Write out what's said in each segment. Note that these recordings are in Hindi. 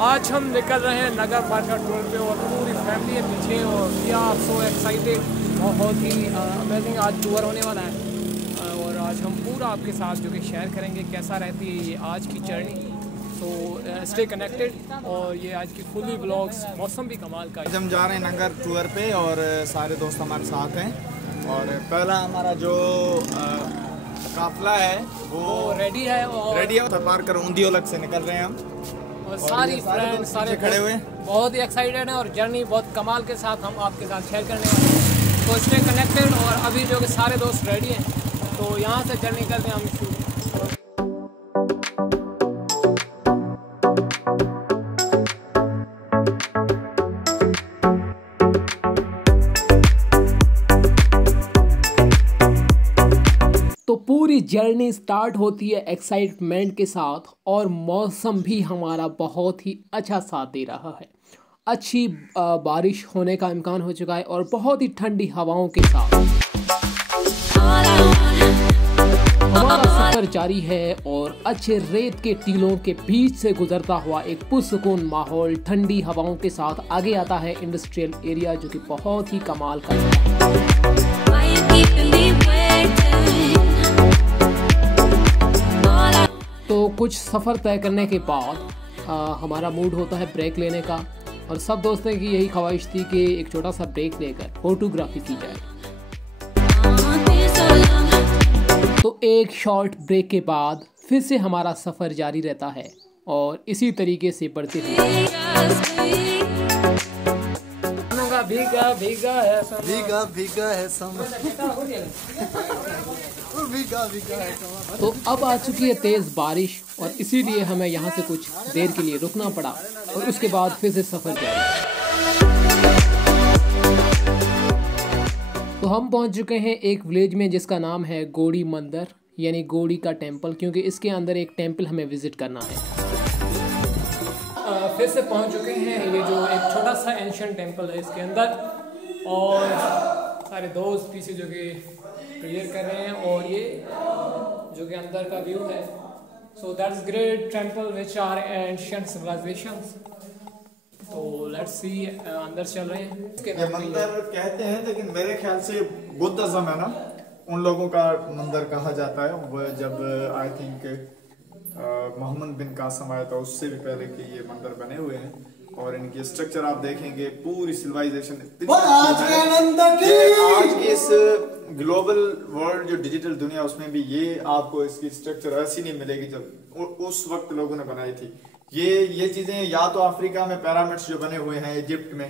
आज हम निकल रहे हैं नगर पार्क टूर पे और पूरी फैमिली है पीछे और वी आर सो एक्साइटेड। बहुत ही अमेजिंग आज टूर होने वाला है और आज हम पूरा आपके साथ जो कि शेयर करेंगे कैसा रहती है ये आज की जर्नी। सो स्टे कनेक्टेड और ये आज की फुली व्लॉग्स। मौसम भी कमाल का है। हम जा रहे हैं नगर टूर पे और सारे दोस्त हमारे साथ हैं और पहला हमारा जो काफिला है वो रेडी है और पार कर ऊंधियोलक से निकल रहे हैं हम और सारी फ्रेंड्स सारे खड़े हुए बहुत ही एक्साइटेड हैं और जर्नी बहुत कमाल के साथ हम आपके साथ शेयर करने वाले हैं। तो स्टे कनेक्टेड और अभी जो कि सारे दोस्त रेडी हैं तो यहाँ से जर्नी करते हैं हम शुरू। तो पूरी जर्नी स्टार्ट होती है एक्साइटमेंट के साथ और मौसम भी हमारा बहुत ही अच्छा साथ दे रहा है। अच्छी बारिश होने का इम्कान हो चुका है और बहुत ही ठंडी हवाओं के साथ हमारा सफ़र जारी है और अच्छे रेत के टीलों के बीच से गुजरता हुआ एक पुरसुकून माहौल ठंडी हवाओं के साथ आगे आता है इंडस्ट्रियल एरिया जो कि बहुत ही कमाल का है। तो कुछ सफ़र तय करने के बाद हमारा मूड होता है ब्रेक लेने का और सब दोस्तों की यही ख्वाहिश थी कि एक छोटा सा ब्रेक लेकर फोटोग्राफी की जाए। तो एक शॉर्ट ब्रेक के बाद फिर से हमारा सफ़र जारी रहता है और इसी तरीके से बढ़ते हैं। भीगा भीगा है समा। भीगा भीगा है समा। भीगा भीगा है समा। तो अब आ चुकी है तेज़ बारिश और इसीलिए हमें यहाँ से कुछ देर के लिए रुकना पड़ा और उसके बाद फिर से सफ़र जारी। तो हम पहुँच चुके हैं एक विलेज में जिसका नाम है गोड़ी मंदिर यानी गोड़ी का टेम्पल, क्योंकि इसके अंदर एक टेम्पल हमें विज़िट करना है। फिर से पहुंच चुके हैं ये जो एक छोटा सा एंशिएंट टेंपल है इसके अंदर और सारे दोस्त पीछे जो कि प्रेयर कर रहे हैं और ये जो कि अंदर का व्यू है। So that's great temple which are ancient civilisations. तो लेट्स सी अंदर चल रहे हैं। ये मंदिर कहते हैं लेकिन मेरे ख्याल से बुद्धिज्म है ना, उन लोगों का मंदिर कहा जाता है। वो जब आई थिंक मोहम्मद बिन कासम आया था उससे भी पहले के ये मंदिर बने हुए हैं और इनकी स्ट्रक्चर आप देखेंगे पूरी सिविलाइजेशन आज के इस ग्लोबल वर्ल्ड जो डिजिटल दुनिया उसमें भी ये आपको इसकी स्ट्रक्चर ऐसी नहीं मिलेगी जब उस वक्त लोगों ने बनाई थी। ये चीजें या तो अफ्रीका में पिरामिड्स जो बने हुए हैं इजिप्ट में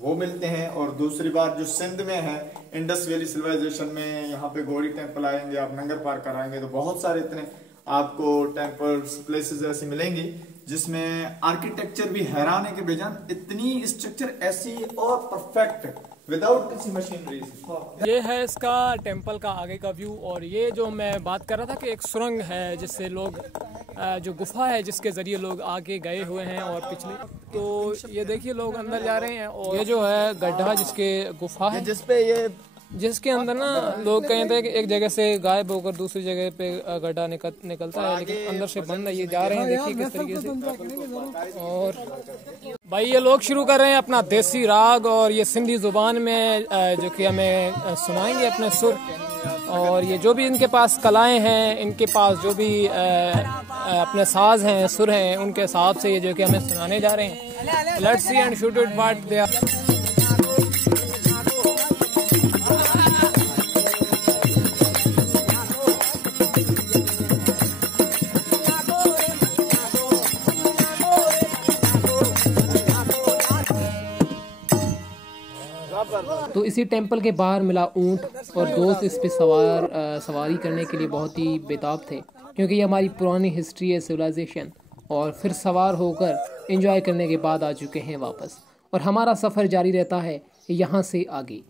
वो मिलते हैं और दूसरी बार जो सिंध में है इंडस वैली सिविलाइजेशन में यहाँ पे गोड़ी टेम्पल आएंगे, आप नंगर पार कराएंगे तो बहुत सारे इतने आपको टेम्पल्स प्लेसेस ऐसी मिलेंगी जिसमें आर्किटेक्चर भी हैरान है कि बेजान इतनी स्ट्रक्चर ऐसी और परफेक्ट विदाउट किसी मशीनरी। ये है इसका टेम्पल का आगे का व्यू और ये जो मैं बात कर रहा था कि एक सुरंग है जिससे लोग जो गुफा है जिसके जरिए लोग आगे गए हुए हैं और पिछले तो ये देखिए लोग अंदर जा रहे हैं और ये जो है गड्ढा जिसके गुफा है जिसपे ये जिसके अंदर ना लोग कहते हैं कि एक जगह से गायब होकर दूसरी जगह पे गड्ढा निकलता है लेकिन अंदर से बंद है। ये जा रहे हैं देखिए किस तरीके से। और भाई ये लोग शुरू कर रहे हैं अपना देसी राग और ये सिंधी जुबान में जो कि हमें सुनाएंगे अपने सुर और ये जो भी इनके पास कलाएं हैं इनके पास जो भी अपने साज हैं सुर हैं उनके हिसाब से ये जो कि हमें सुनाने जा रहे हैं। Let's see and shoot it what they are. तो इसी टेंपल के बाहर मिला ऊंट और दोस्त इस पे सवारी करने के लिए बहुत ही बेताब थे क्योंकि ये हमारी पुरानी हिस्ट्री है सिविलाइजेशन और फिर सवार होकर एंजॉय करने के बाद आ चुके हैं वापस और हमारा सफ़र जारी रहता है यहाँ से आगे।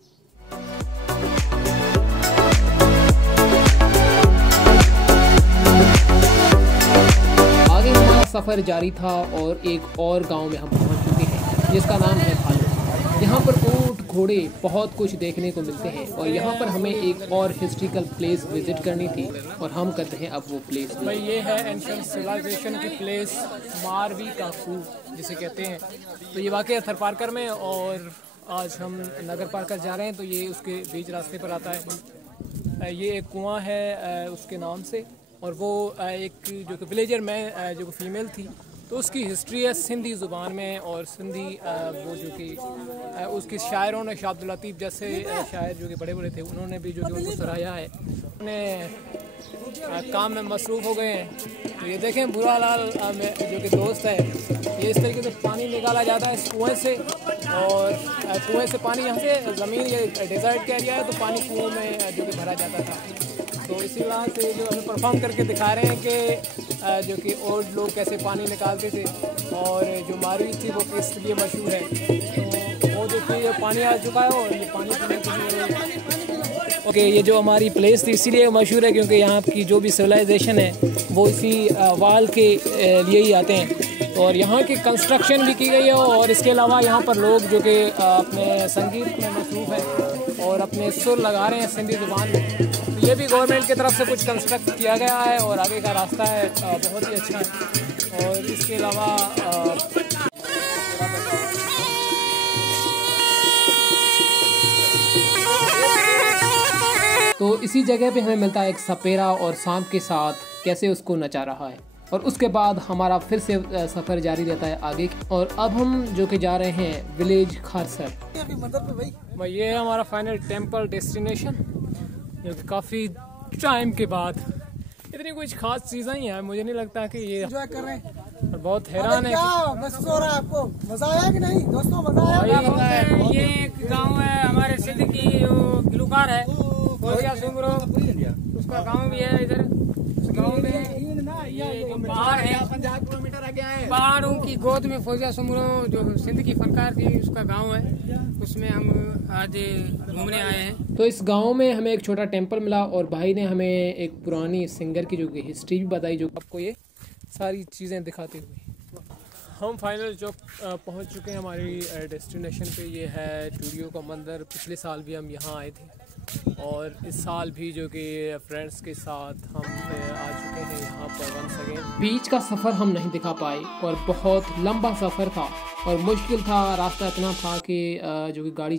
आगे हमारा सफ़र जारी था और एक और गांव में हम पहुँच चुके हैं जिसका नाम है भालू। यहाँ पर ऊंट घोड़े, बहुत कुछ देखने को मिलते हैं। और यहाँ पर हमें एक और हिस्ट्रिकल प्लेस विजिट करनी थी और हम करते हैं अब वो प्लेस। भाई ये है एंशिएंट सिविलाइजेशन की प्लेस मारवी का खूह जिसे कहते हैं। तो ये वाकई थर पार्कर में, और आज हम नगर पार्कर जा रहे हैं तो ये उसके बीच रास्ते पर आता है। ये एक कुआं है उसके नाम से, और वो एक जो कि विलेजर में जो फीमेल थी तो उसकी हिस्ट्री है सिंधी ज़ुबान में। और सिंधी वो जो कि उसके शायरों ने, शाह अब्दुल लतीफ़ जैसे शायर जो कि बड़े बड़े थे, उन्होंने भी जो कि उनको सराहा है। उन्हें काम में मसरूफ़ हो गए हैं। तो ये देखें बुरा लाल जो कि दोस्त है, ये इस तरीके से पानी निकाला जाता है इस कुएँ से, और कुएँ से पानी यहाँ से ज़मीन, ये डेजर्ट का एरिया है तो पानी कुओं में जो कि भरा जाता था। तो इसी वजह से जो हमें परफॉर्म करके दिखा रहे हैं कि जो कि ओल्ड लोग कैसे पानी निकालते थे, और जो मारवी थी वो किस लिए मशहूर है। तो वो जो कि पानी आ चुका है और ये पानी पीने के लिए ओके, ये जो हमारी प्लेस थी इसीलिए मशहूर है क्योंकि यहाँ की जो भी सिविलाइजेशन है वो इसी वाल के लिए ही आते हैं। और यहाँ की कंस्ट्रक्शन भी की गई है, और इसके अलावा यहाँ पर लोग जो कि अपने संगीत में मसरूफ़ है और अपने सुर लगा रहे हैं सिंधी ज़ुबान में। तो ये भी गवर्नमेंट की तरफ से कुछ कंस्ट्रक्ट किया गया है, और आगे का रास्ता है बहुत ही अच्छा है। और इसके अलावा तो इसी जगह पे हमें मिलता है एक सपेरा, और सांप के साथ कैसे उसको नचा रहा है। और उसके बाद हमारा फिर से सफ़र जारी रहता है आगे। और अब हम जो कि जा रहे हैं विलेज खारसर। भाई ये है हमारा फाइनल टेंपल डेस्टिनेशन, जो कि काफ़ी टाइम के बाद। इतनी कुछ खास चीज़ें ही हैं, मुझे नहीं लगता कि ये एंजॉय कर रहे हैं। और बहुत हैरान है। क्या महसूस हो रहा है आपको? मजा आया कि नहीं दोस्तों? मजा आया? ये एक गांव है हमारे सिंध की, जो गुलकार है फौजिया सुमरो, उसका गांव भी है इधर। उस गांव में ये जो पहाड़ है 50 किलोमीटर आगे है, पहाड़ों की गोद में फौजिया सुमरो जो सिंध की फनकार थी उसका गांव है, उसमें हम आज घूमने आए हैं। तो इस गांव में हमें एक छोटा टेंपल मिला, और भाई ने हमें एक पुरानी सिंगर की जो कि हिस्ट्री भी बताई, जो आपको ये सारी चीज़ें दिखाते हुए हम फाइनल जो पहुंच चुके हैं हमारी डेस्टिनेशन पे। ये है टूरियो का मंदिर। पिछले साल भी हम यहाँ आए थे, और इस साल भी जो कि फ्रेंड्स के साथ हम आ चुके हैं यहाँ पर वंस अगेन। बीच का सफ़र हम नहीं दिखा पाए, और बहुत लंबा सफ़र था और मुश्किल था। रास्ता इतना था कि जो कि गाड़ी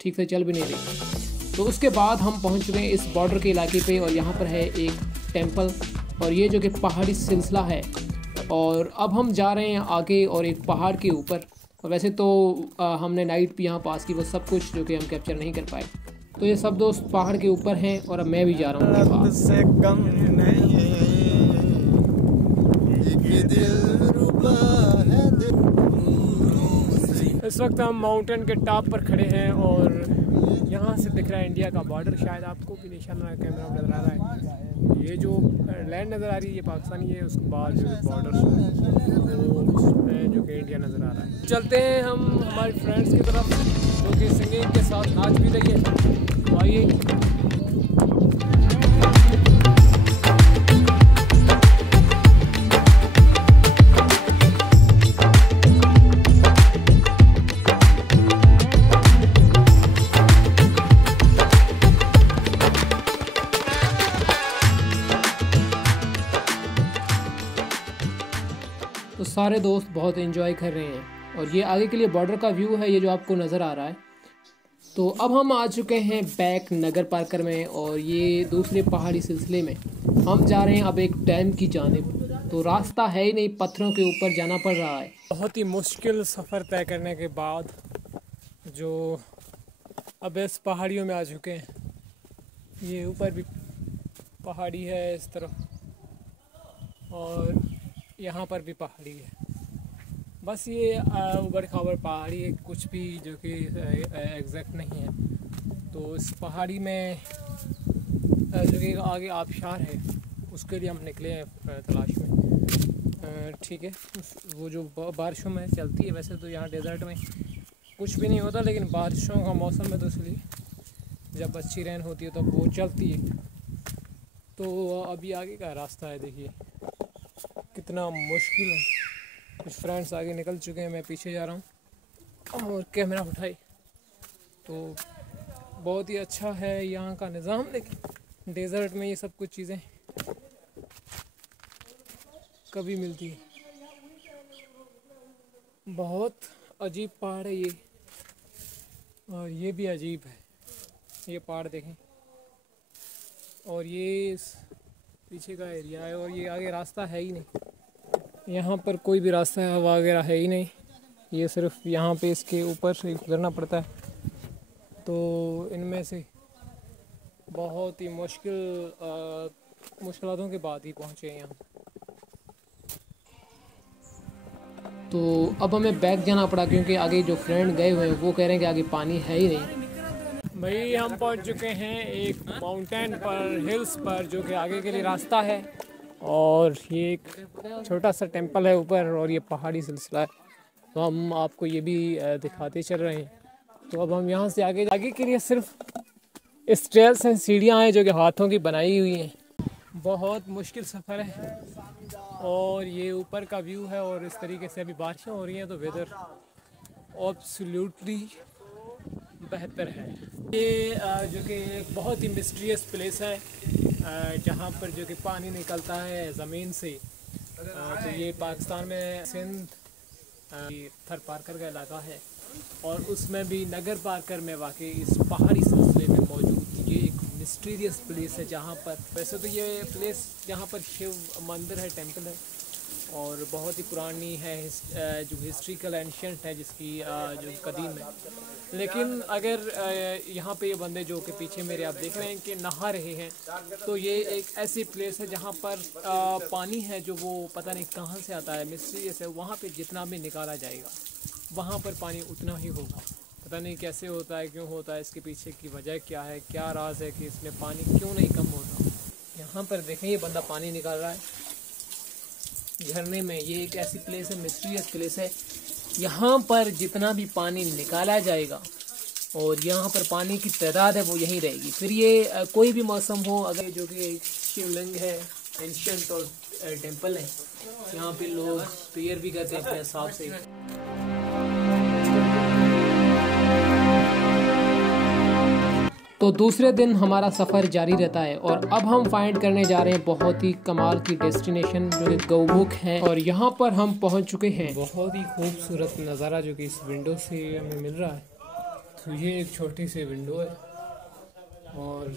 ठीक से चल भी नहीं रही। तो उसके बाद हम पहुँच चुके हैं इस बॉर्डर के इलाके पे, और यहाँ पर है एक टेंपल, और ये जो कि पहाड़ी सिलसिला है। और अब हम जा रहे हैं आगे और एक पहाड़ के ऊपर। और वैसे तो हमने नाइट भी यहाँ पास की, वो सब कुछ जो कि हम कैप्चर नहीं कर पाए। तो ये सब दोस्त पहाड़ के ऊपर हैं, और अब मैं भी जा रहा हूँ। इस वक्त हम माउंटेन के टॉप पर खड़े हैं, और यहाँ से दिख रहा है इंडिया का बॉर्डर। शायद आपको भी निशाना कैमरा में नजर आ रहा है। ये जो लैंड नज़र आ रही है ये पाकिस्तानी है, उसके बाद जो बॉर्डर उसमें जो कि इंडिया नज़र आ रहा है। चलते हैं हम हमारे फ्रेंड्स की तरफ, जो कि सिंगिंग के साथ नाच भी रही है। तो आइए। तो सारे दोस्त बहुत एंजॉय कर रहे हैं, और ये आगे के लिए बॉर्डर का व्यू है, ये जो आपको नज़र आ रहा है। तो अब हम आ चुके हैं बैक नगर पार्कर में, और ये दूसरे पहाड़ी सिलसिले में हम जा रहे हैं अब एक डैम की जानिब। तो रास्ता है ही नहीं, पत्थरों के ऊपर जाना पड़ रहा है। बहुत ही मुश्किल सफ़र तय करने के बाद जो अब इस पहाड़ियों में आ चुके हैं। ये ऊपर भी पहाड़ी है इस तरफ, और यहाँ पर भी पहाड़ी है। बस ये उबड़ खाबड़ पहाड़ी है, कुछ भी जो कि एग्जैक्ट नहीं है। तो इस पहाड़ी में जो कि आगे आबशार है, उसके लिए हम निकले हैं तलाश में। ठीक है, वो जो बारिशों में चलती है। वैसे तो यहाँ डेजर्ट में कुछ भी नहीं होता, लेकिन बारिशों का मौसम है तो इसलिए जब अच्छी रेन होती है तब वो चलती है। तो अभी आगे का रास्ता है, देखिए कितना मुश्किल है। कुछ फ्रेंड्स आगे निकल चुके हैं, मैं पीछे जा रहा हूँ और कैमरा उठाई तो बहुत ही अच्छा है यहाँ का निज़ाम। लेकिन डेज़र्ट में ये सब कुछ चीज़ें कभी मिलती है। बहुत अजीब पहाड़ है ये, और ये भी अजीब है। ये पहाड़ देखें, और ये पीछे का एरिया है, और ये आगे रास्ता है ही नहीं। यहाँ पर कोई भी रास्ता है वगैरह है ही नहीं। ये सिर्फ यहाँ पे इसके ऊपर से गुजरना पड़ता है। तो इनमें से बहुत ही मुश्किलों के बाद ही पहुँचे हैं यहाँ। तो अब हमें बैक जाना पड़ा क्योंकि आगे जो फ्रेंड गए हुए हैं वो कह रहे हैं कि आगे पानी है ही नहीं। भाई हम पहुंच चुके हैं एक माउंटेन पर, हिल्स पर, जो कि आगे के लिए रास्ता है। और ये एक छोटा सा टेंपल है ऊपर, और ये पहाड़ी सिलसिला है। तो हम आपको ये भी दिखाते चल रहे हैं। तो अब हम यहाँ से आगे के लिए सिर्फ इस ट्रेल से सीढ़ियाँ हैं जो कि हाथों की बनाई हुई हैं। बहुत मुश्किल सफ़र है, और ये ऊपर का व्यू है। और इस तरीके से अभी बारिशें हो रही हैं, तो वेदर एब्सोल्युटली बेहतर है। ये जो कि एक बहुत ही मिस्टीरियस प्लेस है, जहाँ पर जो कि पानी निकलता है ज़मीन से। तो ये पाकिस्तान में सिंध थर पारकर का इलाका है, और उसमें भी नगर पारकर में वाकई इस पहाड़ी सिलसिले में मौजूद ये एक मिस्टीरियस प्लेस है। जहाँ पर वैसे तो ये प्लेस जहाँ पर शिव मंदिर है, टेंपल है, और बहुत ही पुरानी है, जो हिस्ट्रिकल एंशियंट है, जिसकी जो कदीम है। लेकिन अगर यहाँ पे ये बंदे जो कि पीछे मेरे आप देख रहे हैं कि नहा रहे हैं, तो ये एक ऐसी प्लेस है जहाँ पर पानी है जो वो पता नहीं कहाँ से आता है, मिस्टीरियस है। वहाँ पे जितना भी निकाला जाएगा वहाँ पर पानी उतना ही होगा। पता नहीं कैसे होता है, क्यों होता है, इसके पीछे की वजह क्या है, क्या राज है कि इसमें पानी क्यों नहीं कम होता। यहाँ पर देखें ये बंदा पानी निकाल रहा है झरने में। ये एक ऐसी प्लेस है, मिस्टीरियस प्लेस है। यहाँ पर जितना भी पानी निकाला जाएगा और यहाँ पर पानी की तादाद है वो यहीं रहेगी। फिर ये कोई भी मौसम हो, अगर जो कि एक शिवलिंग है, एंशियंट और टेंपल है, यहाँ पे लोग प्रेयर भी करते हैं अपने हिसाब से। तो दूसरे दिन हमारा सफ़र जारी रहता है, और अब हम फाइंड करने जा रहे हैं बहुत ही कमाल की डेस्टिनेशन जो कि गौमुख है। और यहाँ पर हम पहुँच चुके हैं। बहुत ही खूबसूरत नज़ारा जो कि इस विंडो से हमें मिल रहा है। तो ये एक छोटी सी विंडो है, और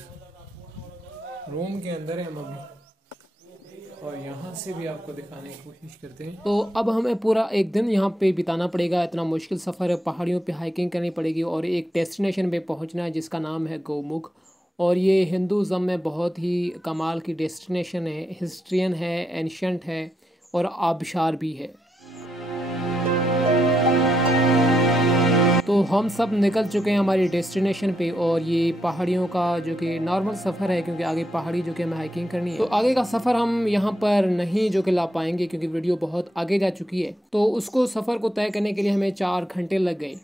रूम के अंदर है हम अभी, और यहाँ से भी आपको दिखाने की कोशिश करते हैं। तो अब हमें पूरा एक दिन यहाँ पे बिताना पड़ेगा। इतना मुश्किल सफ़र है, पहाड़ियों पे हाइकिंग करनी पड़ेगी, और एक डेस्टिनेशन पे पहुँचना है जिसका नाम है गौमुख। और ये हिंदुज़म में बहुत ही कमाल की डेस्टिनेशन है, हिस्ट्रियन है, एंशियंट है, और आबशार भी है। तो हम सब निकल चुके हैं हमारी डेस्टिनेशन पे, और ये पहाड़ियों का जो कि नॉर्मल सफ़र है, क्योंकि आगे पहाड़ी जो कि हमें हाइकिंग करनी है। तो आगे का सफ़र हम यहाँ पर नहीं जो कि ला पाएंगे, क्योंकि वीडियो बहुत आगे जा चुकी है। तो उसको सफ़र को तय करने के लिए हमें 4 घंटे लग गए,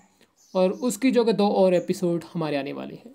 और उसकी जो कि 2 और एपिसोड हमारे आने वाले हैं।